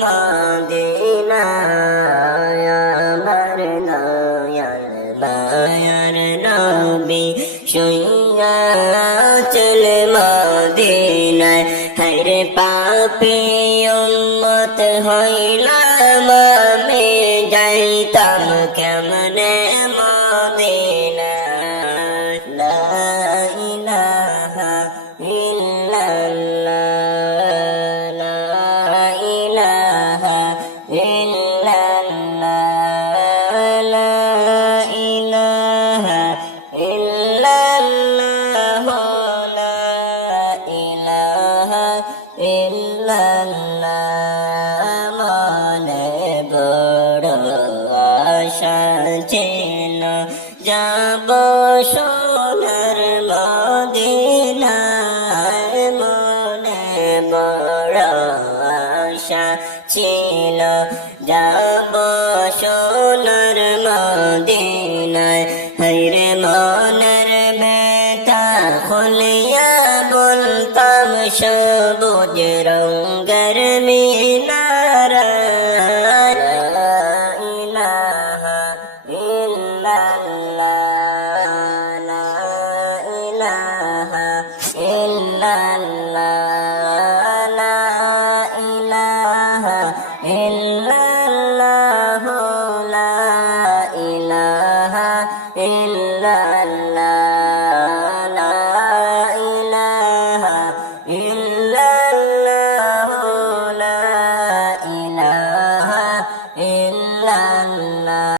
Medina আমার দয়াল মায়ার নবী শুইয়া চল মদিনায় হরে পাপি উম্মত হইলাম আমি যাইতাম কেমনে মদিনা লা ইলাহা ইল্লাল্লাহ মনে বড় আশা যাব সোনার মদিনায়। মনে বড় আশা ছিল যাব সোনার মদিনায় হাইরে সবুজ রঙ্গের মিনারা ইলাহা ইল্লাল্লাহ লা ইলাহা ইল্লাল্লাহ লা ইলাহা ইল্লাল্লাহ লা ইলাহা ইল্লাল্লাহ